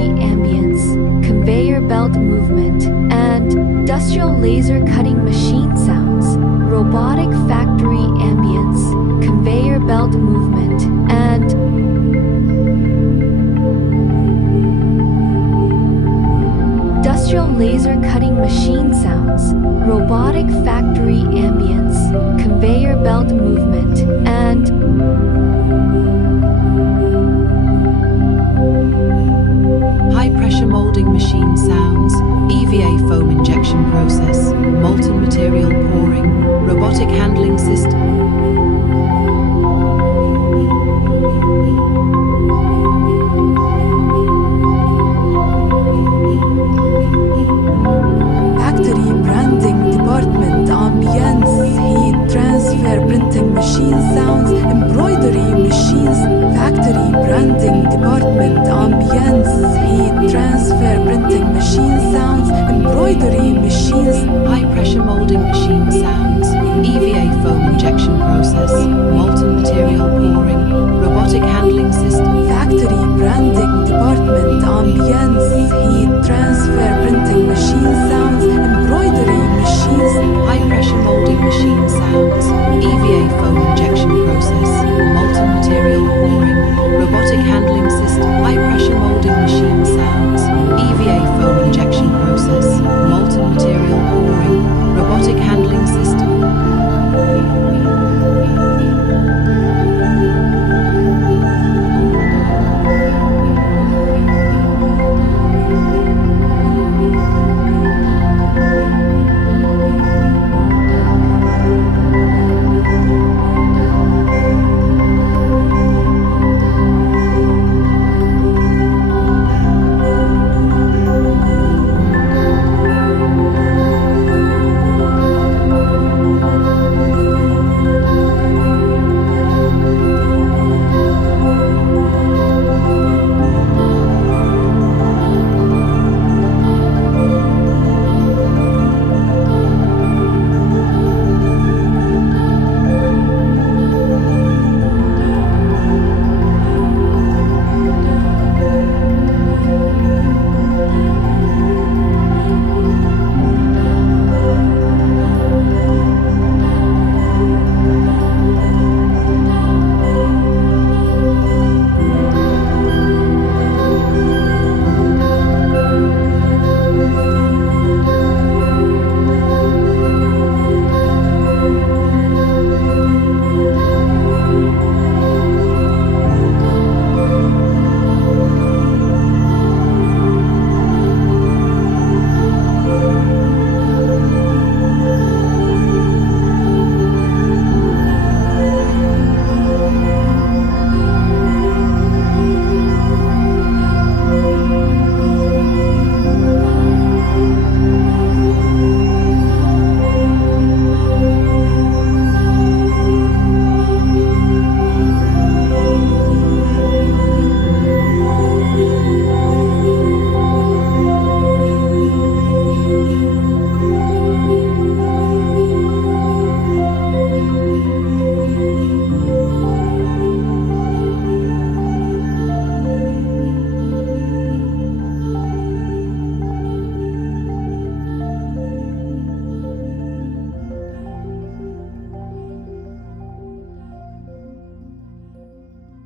factory ambience, conveyor belt movement, and industrial laser cutting machine sounds. Robotic factory ambience, conveyor belt movement, and industrial laser cutting machine sounds. Robotic factory ambience, conveyor belt movement, and high-pressure molding machine sounds, EVA foam injection process, molten material pouring, robotic handling system. Factory branding department ambience, heat transfer printing machine sounds, embroidery machines. Factory branding department ambience, heat transfer printing machine sounds, embroidery machines. High-pressure molding machine sounds, EVA foam injection process, molten material pouring,